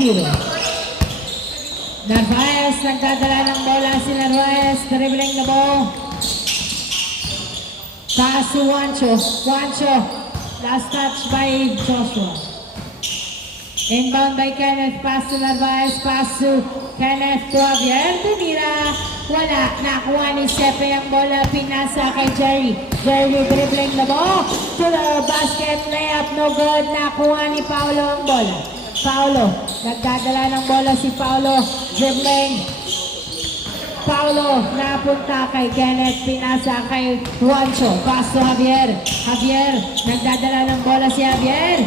4-0. Narvaez, nagdadala ng bola si Narvaez, dribbling the ball. Pass to Juancho. Juancho, last touch by Joshua. Inbound by Kenneth, pass to Narvaez, pass to Kenneth, to Javier, tumira. Wala, nakuha ni Sepe ang bola, pinasa kay Jerry. Jerry dribbling the ball to the basket, layup, no good. Nakuha ni Paolo ang bola. Paolo, nagdadala ng bola si Paolo, dribbling. Paolo, napunta kay Kenneth, pinasa kay Juancho, pass to Javier. Javier, nagdadala ng bola si Javier.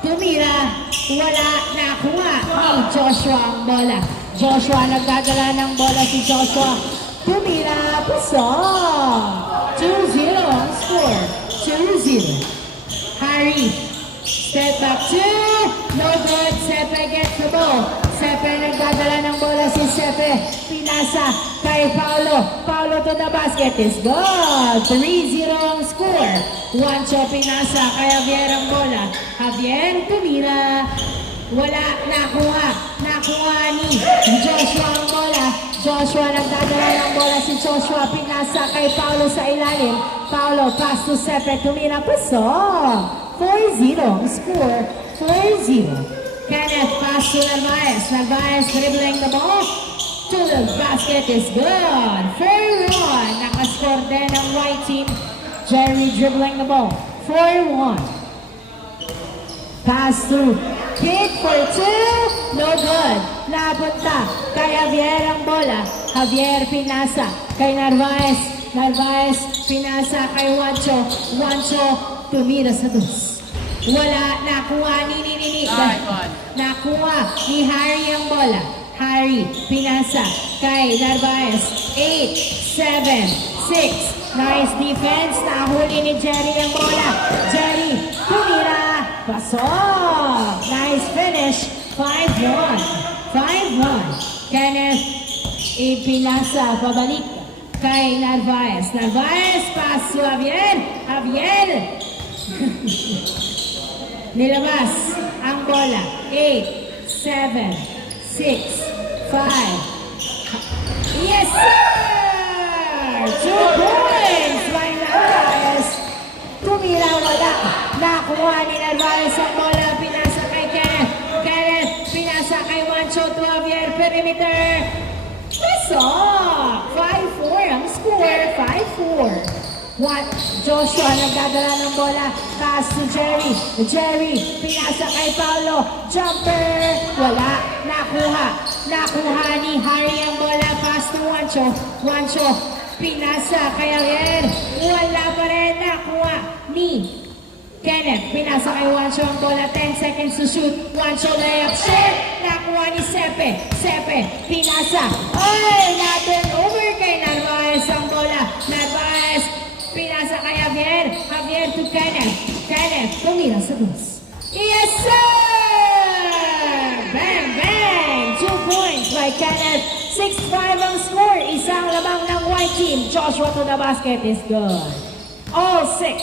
Tumira, wala, nakuha ni Joshua ang bola. Joshua, nagdadala ng bola si Joshua. Tumira, pasok. 2-0 ang score. 2-0. Harry, step back 2. No good. Sepe gets the ball. Sepe, nagdadala ng bola si Sepe. Pinasa kay Paolo. Paolo to the basket is good. 3-0 ang score. Juancho, pinasa kay Javier ang bola. Javier, tumira. Wala, nakuha. Nakuha ni Joshua ang bola. Joshua, nagdadala ng bola si Joshua. Pinasa kay Paolo sa ilalim. Paolo, pass to Sepe. Tumira, pasok. 4-0 ang score. 4-0. Kenneth, pass to Narvaez. Narvaez dribbling the ball to the basket is good. 4-1. Nakascore din ang white team. Jerry dribbling the ball. 4-1. Pass to Kid for 2. No good. Napunta kay Javier ang bola. Javier pinasa kay Narvaez. Narvaez pinasa kay Juancho. Juancho tumira sa dos. Wala. Nakuha ni nakuha ni Harry ang bola. Harry pinasa kay Narvaez. 8, 7, 6. Nice defense. Nahuli ni Jerry ang bola. Jerry tumira. Pasok! Nice finish. 5-1. 5-1. Kenneth ipinasa pabalik kay Narvaez. Narvaez, pass to Javier. Javier! Nilabas ang bola. 8, 7, 6, 5. Yes, sir! 2 points by Narvaez. Tumira, wala. Nakuha ni Narvaez ang bola. Pinasa kay Kenneth. Kenneth, pinasa kay Juancho to Javier. Perimeter. Pasok! 5-4 ang score. 5-4. Joshua, nagdadala ng bola. Pass to Jerry. Jerry, pinasa kay Paolo. Jumper. Wala. Nakuha. Nakuha ni Harry ang bola. Pass to Juancho. Juancho, pinasa kay Javier. Wala pa rin. Nakuha ni Kenneth, pinasa kay Juancho ang bola. 10 seconds to shoot. Juancho layup shot. Nakuha ni Sepe. Sepe, pinasa. Ay, natin over kay Narvaez ang bola. Narvaez, pinasa kay Javier. Javier to Kenneth. Kenneth, tumira sa dos. Yes, sir! Bang, bang! 2 points by Kenneth. 6-5 ang score. Isang lamang ng white team. Joshua to the basket is good. All 6.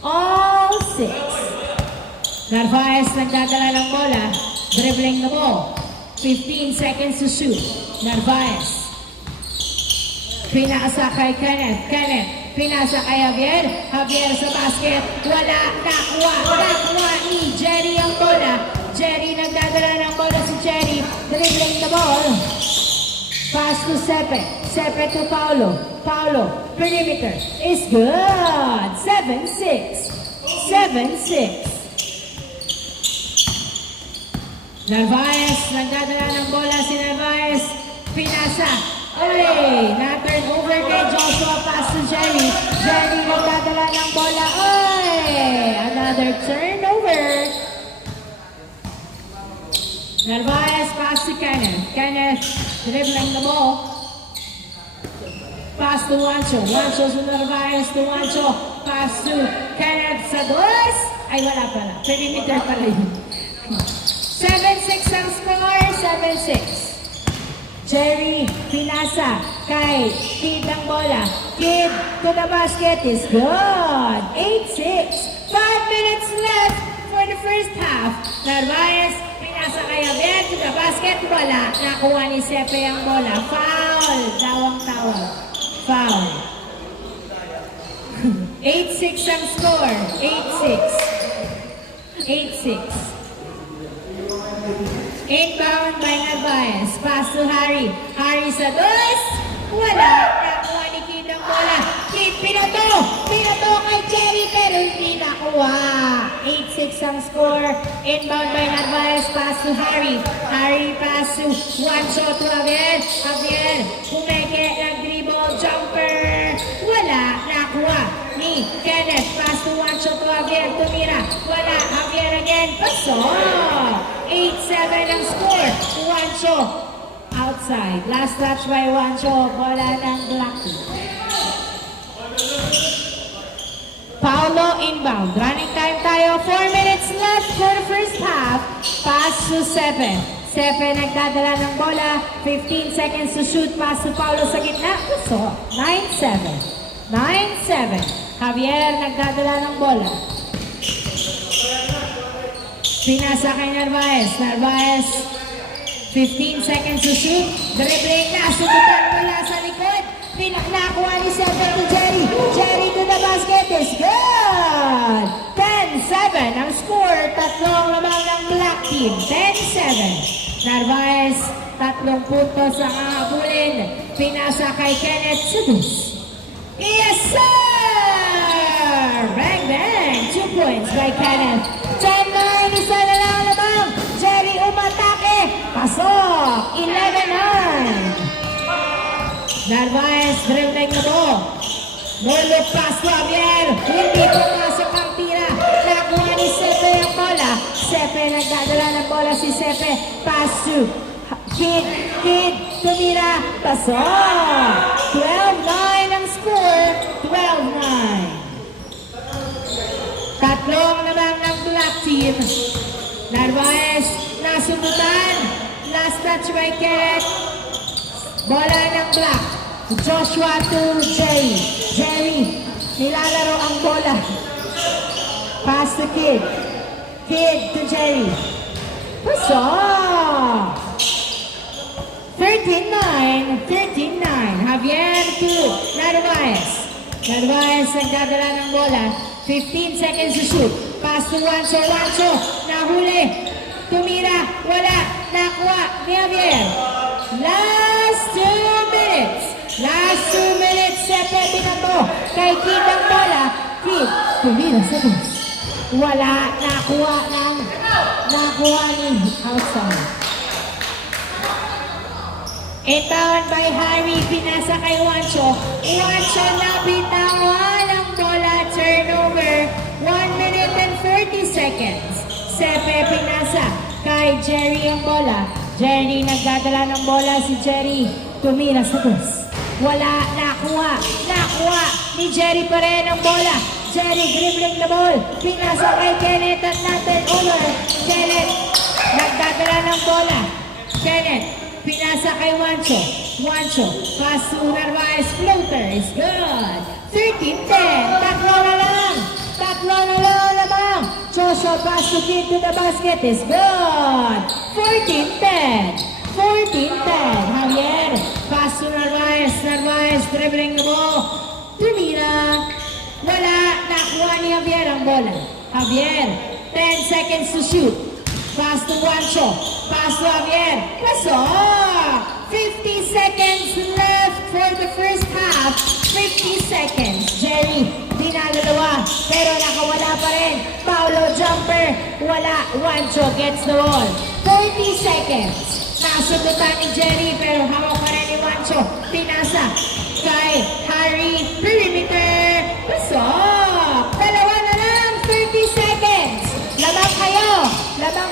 All 6. Narvaez nagdadala ng bola. Dribbling the ball. 15 seconds to shoot. Narvaez. Pinasa kay Kenneth. Kenneth. Pinasa kay Javier. Javier sa basket. Wala. Nakuha. Nakuha ni Jerry ang bola. Jerry nagdadala ng bola si Jerry. Dribbling the ball. Pass to Sepe. Sepe to Paolo. Paolo. Perimeter is good. 7-6. 7-6. Narvaez. Nagdadala ng bola si Narvaez. Pinasa. Ay! Na-turn over kay Joshua. Pass to Jerry. Jerry nagdadala ng bola. Ay! Another turnover. Narvaez pass to Kenneth. Kenneth dribbling the ball. Pass to Juancho. Juancho to Narvaez to Juancho. Pass to Kenneth sa dos. Ay, wala pala. Perimeter pala yun. 7-6 ang score. 7-6. Jerry, pinasa kay Kid ang bola. Kid to the basket is good. 8-6. 5 minutes left for the first half. Narvaez, pinasa kay Javier. basket, wala. Nakuha ni Sepe ang bola. Foul! Dawang tawag. Foul. 8-6 ang score. 8-6. 8-6. Inbound by Narvaez. Pass to Harry. Harry sa dos. Wala. Nakuha ni Kid ang bola. Kid, pinato! Pinato kay Jerry pero hindi nakuha. 8-6 ang score. Inbound by Narvaez. Pass to Harry. Harry pass to Juancho to Javier. Javier, pumeke ng dribble. Jumper. Wala. Nakuha ni Kenneth. Pass to Juancho to Javier. Tumira. Wala. Javier again. Pasok. 8-7 ang score. Juancho outside. Last touch by Juancho. Bola ng Blackie. Paulo inbound. Running time tayo. 4 minutes left for the first half. Pass to Sepe. Sepe nagdadala ng bola. 15 seconds to shoot. Pass to Paulo sa gitna. So, 9-7. 9-7. Javier nagdadala ng bola. Pinasa kay Narvaez. Narvaez, 15 seconds to shoot. Dribbling na. Subukan mula sa likod. Nakuha ni Sepe to Jerry. Jerry to the basket. Is good! 10-7 ang score. Tatlong lamang ng Black Team. 10-7. Narvaez, tatlong puntos ang aabulin. Pinasa kay Kenneth Sudus. Yes, sir! Bang, bang! 2 points by Kenneth. 10-9, isa na lang lamang. Jerry umatake. Pasok. 11-9. Narvaez, dribbling na mo. No look pass to Javier. Hindi pumasok ang tira. Nakuha ni Sepe ang bola. Sepe, nagdadala ng bola si Sepe. Pass to Kid. Kid, tumira. Pasok. 12-9 ang score. 12-9. Tatlong naman ng Black Team. Narvaez, nasubutan. Last touch by Kenneth. Bola ng Black. Joshua to Jerry. Jerry, nilalaro ang bola. Pass to Kid. Kid to Jerry. Pasok! 13-9. 13-9. Javier to Narvaez. Narvaez nagdadala ng bola. 15 seconds to shoot. Pass to Juancho. Juancho, nahuli. Tumira. Wala. Nakuha ni Javier. Last 2 minutes. Last 2 minutes. Sepe binato. Kay Kid ang bola. Kid, tumira sa bus. Wala. Nakuha ni outside. Inbound by Harry. Pinasa kay Juancho. Juancho nabitawan ang bola. Turnover. 1 minute and 40 seconds. Sepe pinasa kay Jerry ang bola. Jerry nagdadala ng bola. Si Jerry tumira sa bus. Wala. Nakuha ni Jerry pa rin ang bola. Jerry dribbling the ball. Pinasa kay Kenneth at na-turn over. Kenneth nagdadala ng bola. Kenneth pinasa kay Juancho. Juancho, pass to Narvaez. Floater is good. 13-10. Tatlo na lang lamang. Joshua, pass to Kid to the basket is good. 14-10. 14-10. Javier, pass to Narvaez. Narvaez, dribbling the ball. Tumira. Wala. Nakuha ni Javier ang bola. Javier, 10 seconds to shoot. Pass to Juancho. Pass to Javier. Pasok! 50 seconds left for the first half. 50 seconds. Jerry, dinadalawa. Pero nakawala pa rin. Paulo, jumper. Wala. Juancho gets the ball. 30 seconds. Nasubutan ni Jerry pero hawak pa rin ni Juancho. Pinasa kay Harry. Perimeter. Pasok! Dalawa na lang. 30 seconds. Lamang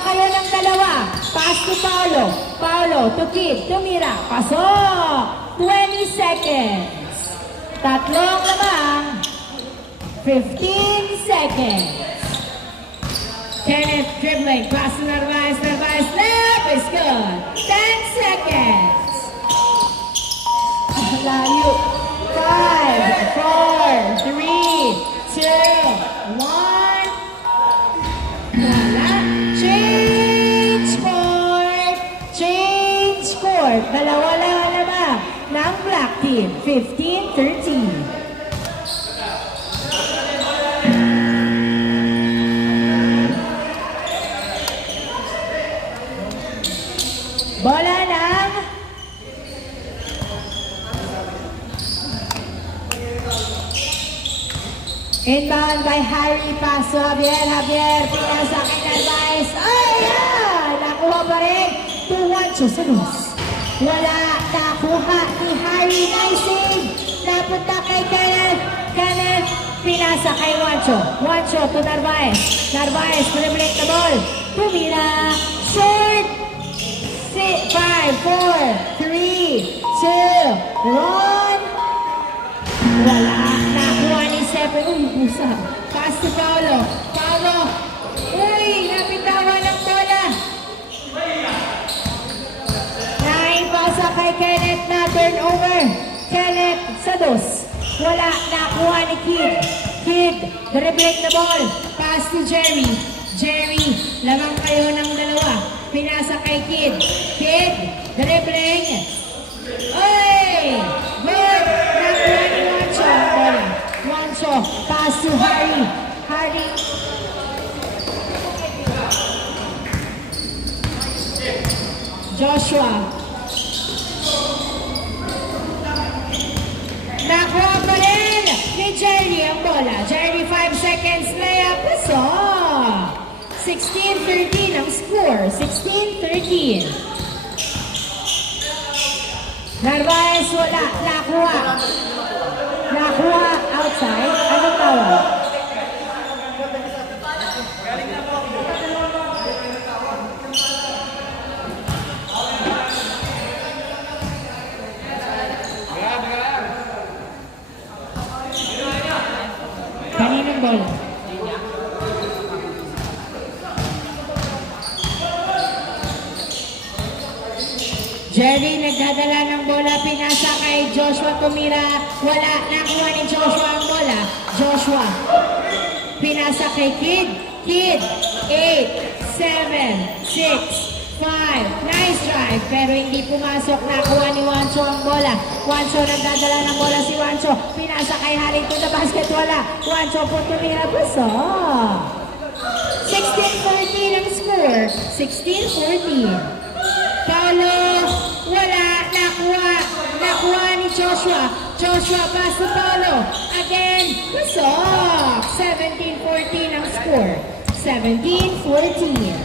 kayo ng dalawa. Pass to Paulo. Paulo to Kid. Tumira. Pasok. 20 seconds. Tatlong lamang. 15 seconds. Kenneth dribbling. Pass to Narvaez. Narvaez. Snap is good. 10 seconds. Layo. 5, 4, 3, 2, 1. Wala. Change court. Change Dalawa lang ang lamang ng Black Team. 15-13. Bola ng inbound by Harry Paso. Javier, pinasa kay Narvaez. Ayan! Nakuha pa rin. 2-1 sa luz. Wala. Nakuha ni Harry. Nice save. Napunta kay Kenneth. Pinasa kay Juancho. Juancho to Narvaez. Narvaez, dribbling the ball. Tumira. Short. 5, 4, 3, 2, 1. Wala. Nakuha ni Sepe. Uy, busa. Pass to Paolo. Paolo. Uy, napitawan ng bola. Naipasa kay Kenneth na turnover. Kenneth sa dos. Wala. Nakuha ni Kid. Kid, dribbling the ball. Pass to Jerry. Jerry, lamang kayo ng dalawa. Pinasa kay Kid. Kid, dribbling. Oy! Good! Nakuha ni Juancho. Bola. Juancho, pass to Harry. Harry. Joshua. Nakuha pa rin ni Jerry ang bola. Jerry, 5 seconds layup. Paso. 16-13 ang score. 16-13. Narvaez wala. Nakuha. Nakuha outside. Anong tawag? Kaninong bola? Jerry nagdadala ng bola, pinasa kay Joshua Tumira. Wala, nakuha ni Joshua ang bola. Joshua, pinasa kay Kid. Kid, 8, 7, 6, 5. Nice drive, pero hindi pumasok. Nakuha ni Juancho ang bola. Juancho nagdadala ng bola si Juancho. Pinasa kay Harry to the basket. Wala. Juancho po Tumira. Paso. 16-14 ang score. 16-14. Paulo, wala, nakuha ni Joshua. Joshua, pass to Paulo. Again, pasok. 17-14 ang score. 17-14.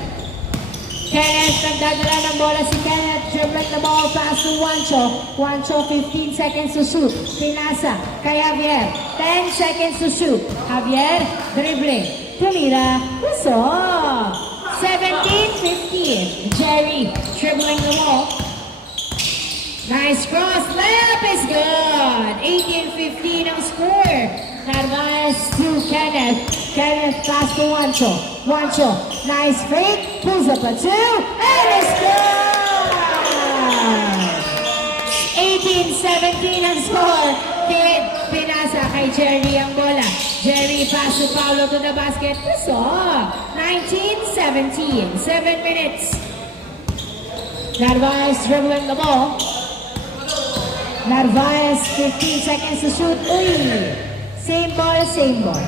Kenneth, nagdadala ng bola si Kenneth. Dribbling the ball, pass to Juancho. Juancho, 15 seconds to shoot. Pinasa kay Javier. 10 seconds to shoot. Javier, dribbling. Tumira, pasok. 17-15. Jerry dribbling the ball. Nice cross. Layup is good. 18-15 ang score. Narvaez to Kenneth. Kenneth pass to Juancho. Juancho, nice fake. Pulls up a 2. And it's good. 18-17 ang score. Kid, pinasa kay Jerry ang bola. Jerry pass to Paulo to the basket. Paso. 19-17. 7 minutes. Narvaez dribbling the ball. Narvaez, 15 seconds to shoot. Uy! Same ball, same ball.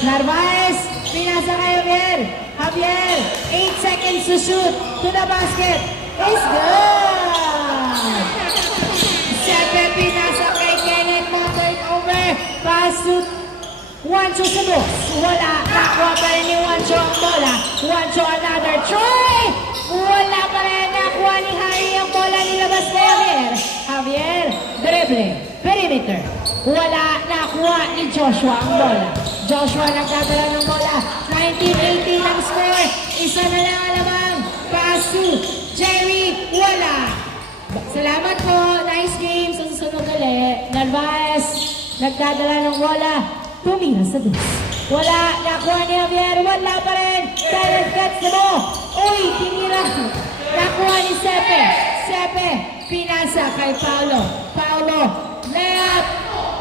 Narvaez, pinasa kay Javier. Javier, 8 seconds to shoot. To the basket. It's good! Sepe, pinasa kay Kenneth. Turnover. Pass to Juancho sa box. Wala. Nakuha pa rin ni Juancho ang bola. Juancho another try. Wala pa rin. Nakuha ni Harry ang bola. Nilabas kay Javier. Javier, dribbling. Perimeter. Wala. Nakuha ni Joshua ang bola. Joshua nagdadala ng bola. 19-18 ang score. Isa na lang alamang. Pass to Jerry. Wala. Salamat po. Nice game. Sa susunod ulit. Narvaez nagdadala ng bola. Tumira sa dos. Wala. Nakuha ni Javier. Wala pa rin. Kenneth gets the ball. Uy, tinira. Nakuha ni Sepe. Sepe. Pinasa kay Paulo. Paulo. Layup.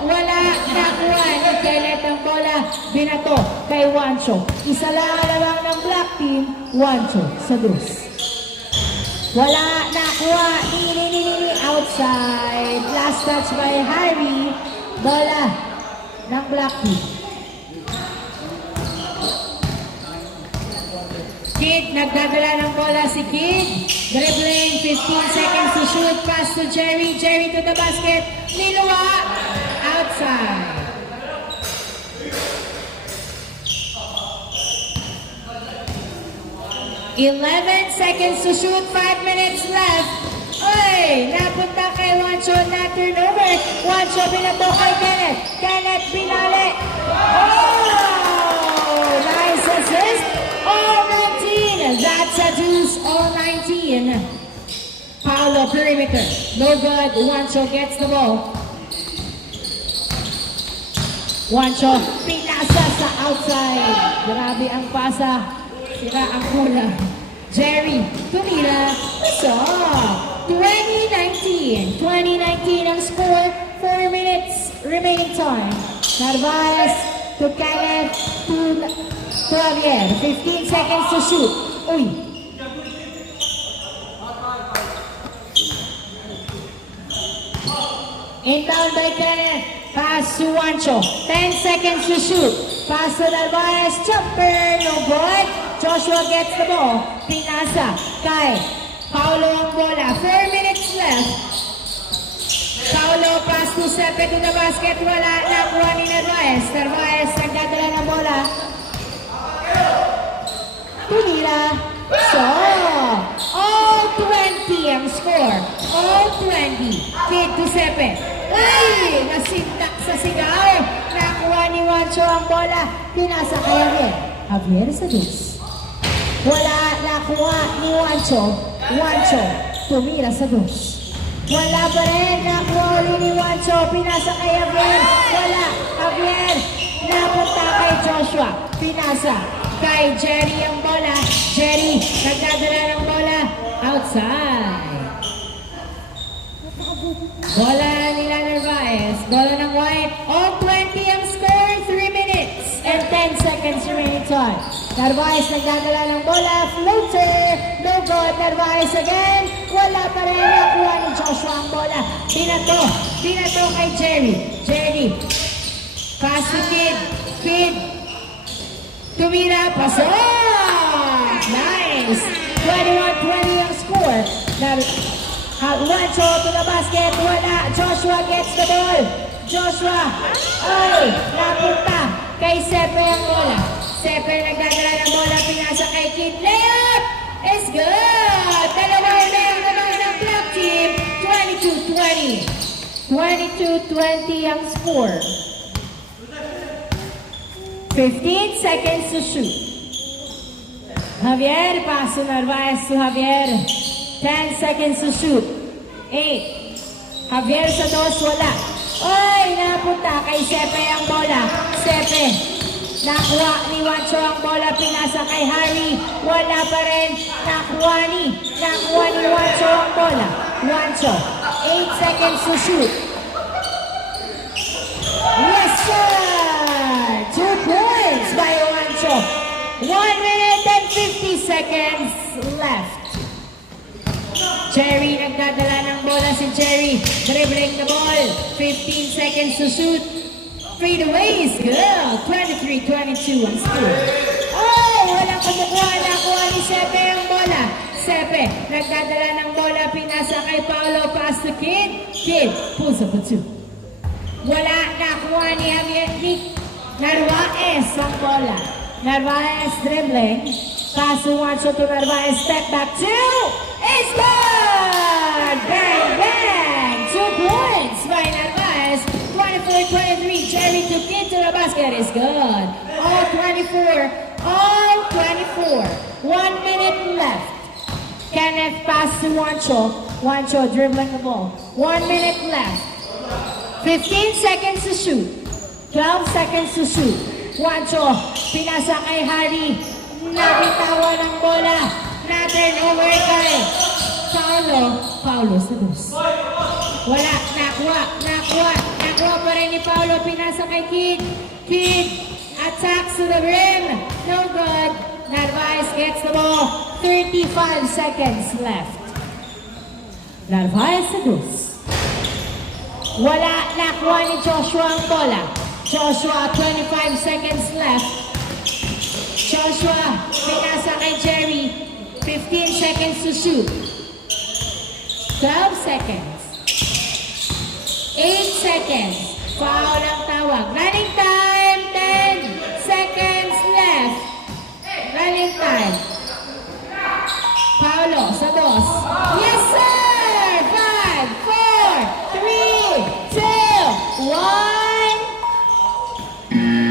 Wala nakuha ni Kenneth ang bola. Binato kay Juancho. Isa lang ng black team. Juancho sa dos. Wala nakuha ni outside. Last touch by Harry. Bola ng black team. Kid, nagdadala ng bola si Kid. Dribbling, 15 seconds to shoot. Pass to Jerry. Jerry to the basket. Niluwa. Outside. "11 seconds to shoot. 5 minutes left. Oy! Napunta kay Juancho na turnover. Juancho binato kay Kenneth. Kenneth binali. Oh! Nice assist. All 19. That's a deuce. All 19. Paolo perimeter. No good. Juancho gets the ball. Juancho pinasa sa outside. Grabe ang pasa. Sira ang bola. Jerry tumira. So, 2019. 2019 ang score. 4 minutes remaining time. Narvaez to Kenneth to Javier. 15 seconds to shoot. Uy. Inbound by Kenneth. Pass to Juancho. 10 seconds to shoot. Pass to Narvaez. Jumper. No good. Joshua gets the ball. Pinasa kay Paolo ang bola. 4 minutes left. Paolo pass to Sepe to the basket. Wala nakuha ni Narvaez. Narvaez nagdadala ng bola. Tumira. So, all 20 ang score. All 20. Kid to Sepe. Ay! Nasintak sa sigaw. Nakuha ni Juancho ang bola. Pinasa kay Javier. Javier sa dos. Wala nakuha ni Juancho. Juancho tumira sa dos. Wala pa rin nakuha ulit ni Juancho. Pinasa kay Javier. Wala. Javier napunta kay Joshua. Pinasa kay Jerry ang bola. Jerry nagdadala ng bola. Outside. Bola nila Narvaez. Bola ng White. All 20 ang score. 3 minutes and 10 seconds remaining time. Narvaez nagdadala ng bola. Floater. No good. Narvaez again. Wala pa rin nakuha ni Joshua ang bola. Binato. Binato kay Jerry. Jerry. Pass to Kid. Kid. Tumira. Pasok. Nice. 21-20 ang score. Juancho to the basket. Wala. Joshua gets the ball. Joshua. Ay. Napunta kay Sepe ang bola. Sepe nagdadala ng bola. Pinasa kay Kid. Layup is good. Dalawa layup naman ng black team. 22-20. 22-20 ang score. 15 seconds to shoot. Javier, pass to Narvaez to Javier. 10 seconds to shoot. 8. Javier sa dos, wala. Oy, napunta kay Sepe ang bola. Sepe. Nakuha ni Juancho ang bola. Pinasa kay Harry. Wala pa rin. Nakuha ni Juancho ang bola. Juancho. 8 seconds to shoot. Yes, sir! 2 points by Juancho. 1 minute and 50 seconds left. Jerry nagdadala ng bola si Jerry. Dribbling the ball. 15 seconds to shoot. Fade away is good. 23-22 ang score. Oh! Walang kumukuha. Nakuha ni Sepe ang bola. Sepe nagdadala ng bola. Pinasa kay Paolo. Pass to Kid. Kid pulls up a 2. Wala nakuha ni Javier. Narvaez ang bola. Narvaez dribbling. Pass to Juancho to Narvaez. Step back 2. It's good! Bang, bang! 2 points by Narvaez. 24-23. Jerry to Kid to the basket is good. All 24. All 24. 1 minute left. Kenneth pass to Juancho. Juancho dribbling the ball. 1 minute left. 15 seconds to shoot. 12 seconds to shoot. Juancho, pinasa kay Harry. Nabitawan ng bola. Na-turn over kay Paolo. Paolo sa dos. Wala. Nakuha pa rin ni Paolo. kay Kid. Kid attacks to the rim. No good. Narvaez gets the ball. 35 seconds left. Narvaez seduce. Wala, nakuha ni Joshua ang bola. Joshua, 25 seconds left. Joshua, pinasa kay Jerry. 15 seconds to shoot. 12 seconds. 8 seconds. Foul ang tawag. Running time, 10 seconds left. Running time. Paulo, sa dos. Yes, sir! 5, 4, 3, 2, 1.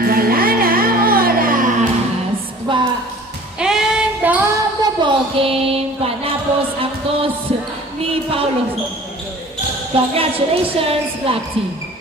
Wala na ang oras. End of the ball game. Panapos ang dos ni Paulo. Congratulations, Black Team.